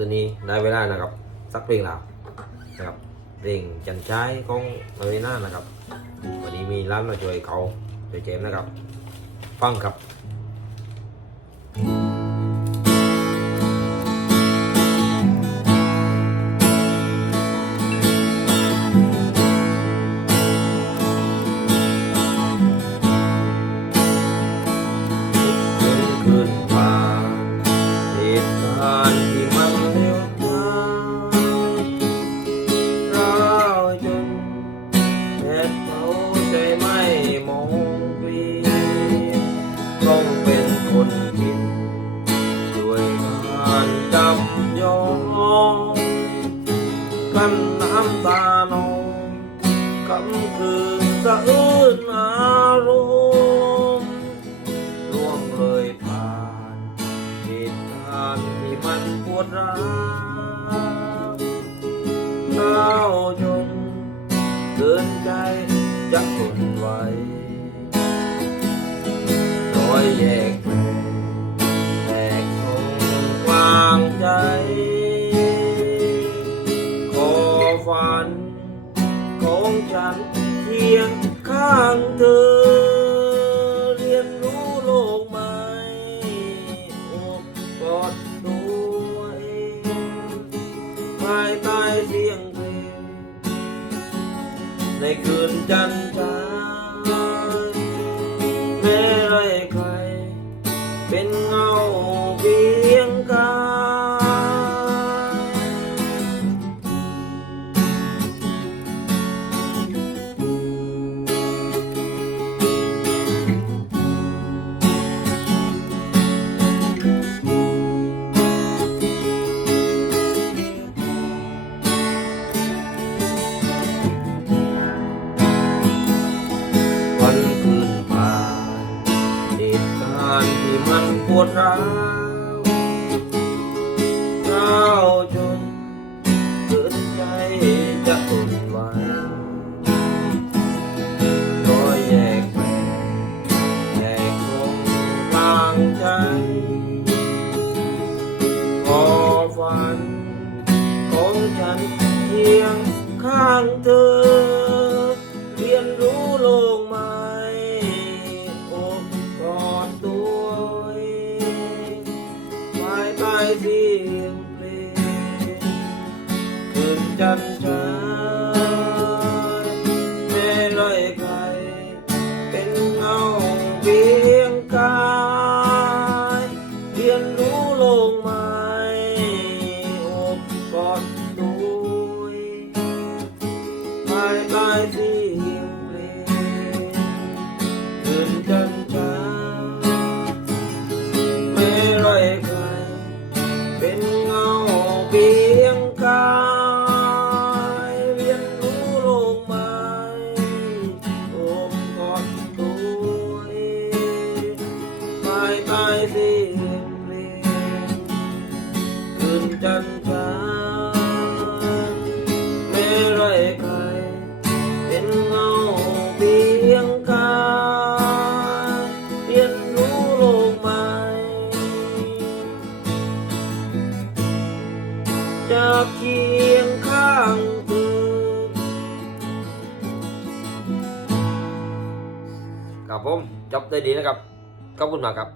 คืนนี้ได้เวลานะครับสักเพลงแล้วนะครับเพลงจันชายของมาริน่านะครับวันนี้มีร้านมาช่วยเขาช่วยเจมนะครับ ฟังครับ นน้ำตานองคำคืนสะอื้นอารมณ์ล่วงเลยผ่านเหตุการณ์ที่มันปวดร้าวเศร้าจนเกินใจจะทนไหวรอยแยก คียงข้างเธอ เรียนรู้โลกใหม่อบกอดตัวเองภายใต้เสียงเพลงในคืนจันทร์ มันปวดร้าวเศร้าจนเกิดใจจะท ภายใต้เสียงเพลงคืนจันทราแม่ลอยใครเป็นเงาเพียงกายเรียนรู้ลกใหม่โอบกอดตัวเองภายใต้เสีย จะเคียงข้างเธอครับผมจบได้ดีนะครับ ขอบคุณมากครับ